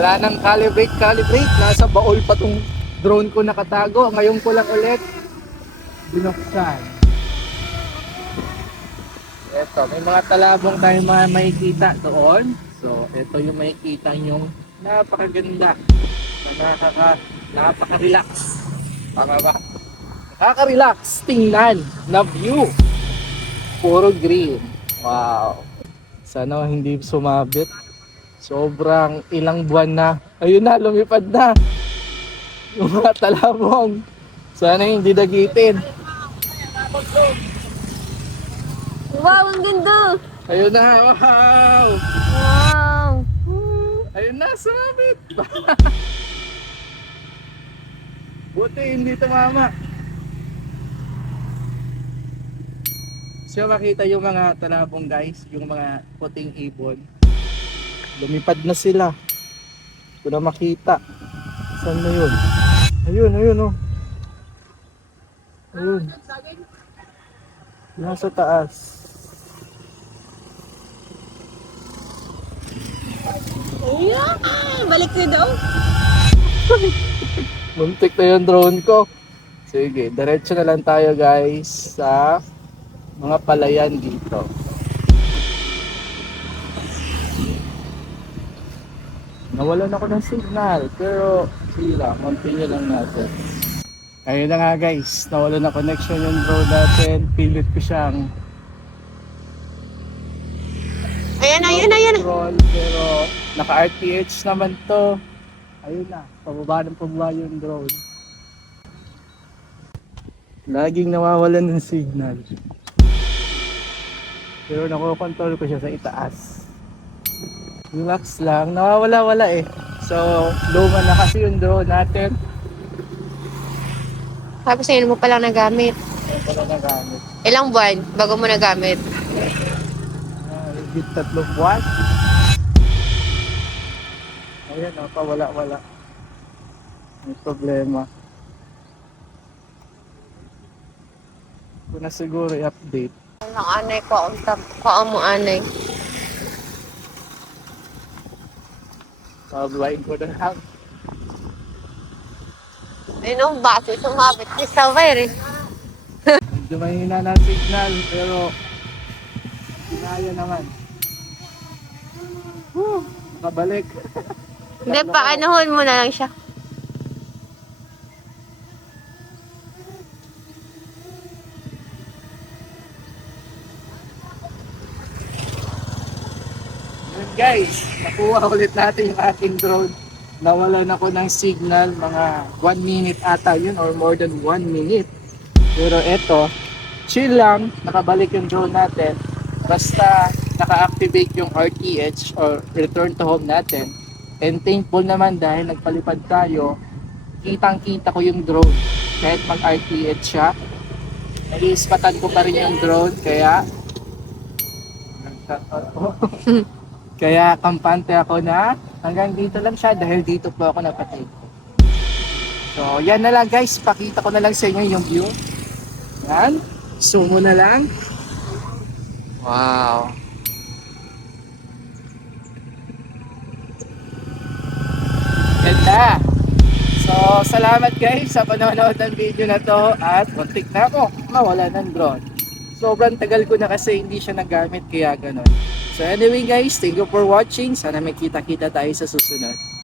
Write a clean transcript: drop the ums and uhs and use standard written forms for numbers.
Wala nang calibrate. Nasa baol pa tong drone ko nakatago. Ngayon ko lang ulit binuksan. Eto, may mga talabong tayo mga makikita doon. So, ito yung makikita yung napakaganda. Napaka-relax. Tama ba? Nakaka-relax tingnan na view. Puro green. Wow. Sana hindi sumabit. Sobrang ilang buwan na. Ayun na, lumipad na. Yung mga talabong. Sana hindi dagitin. Wow, ang ganda! Ayun na, wow! Wow! Ayun na, sumabit. Buti hindi tumama. So makita yung mga talabong guys, yung mga puting ibon. Lumipad na sila. Hindi ko na makita. Saan na yun? Ayun oh. Ayun. Nasa taas. Ayan! Balik na daw. Muntik na yung drone ko. Sige, diretso na lang tayo guys sa mga palayan dito. Nawalan ako ng signal pero sige lang, continue lang natin. Ayun na nga guys, nawalan ng connection yung drone natin. Pilit ko siyang Ayan. control, pero naka RTH naman to. Ayun na, pababa yung drone. Laging nawawalan ng signal. Pero nakokontrol ko siya sa itaas. Relax lang, nawawala eh. So, luma na kasi yung drone natin. Tapos ngayon mo palang nagamit. Wala na gamit. Ilang buwan bago mo nagamit? Higit 3 buwan. Ayan o, wala. May problema. Ko na siguro i-update. Ang anay ko, ang mo anay. Sabayin ko na lang. Ayun ang base, sumabit sa wire eh. Medyo mahina na ang signal, pero kinaya naman. Nakabalik. Hindi, paanohon mo na lang siya. Yun guys, nakuha ulit natin yung ating drone. Nawalan ako ng signal, mga 1 minute ata yun or more than 1 minute. Pero eto, chill lang, nakabalik yung drone natin. Basta naka-activate yung RTH or return to home natin. And thankful naman dahil nagpalipad tayo, kitang-kita ko yung drone. Kahit mag-RTH siya, nag-iispatan ko pa rin yung drone, kaya kaya kampante ako na hanggang dito lang siya dahil dito po ako napatid. So yan na lang guys, pakita ko na lang sa inyo yung view. Yan, zoom mo na lang. Wow. Ganda. So salamat guys sa panonood ng video na to at muntik na ako mawala ng drone. Sobrang tagal ko na kasi hindi siya nagamit kaya ganun. So anyway guys, thank you for watching. Sana may kita-kita tayo sa susunod.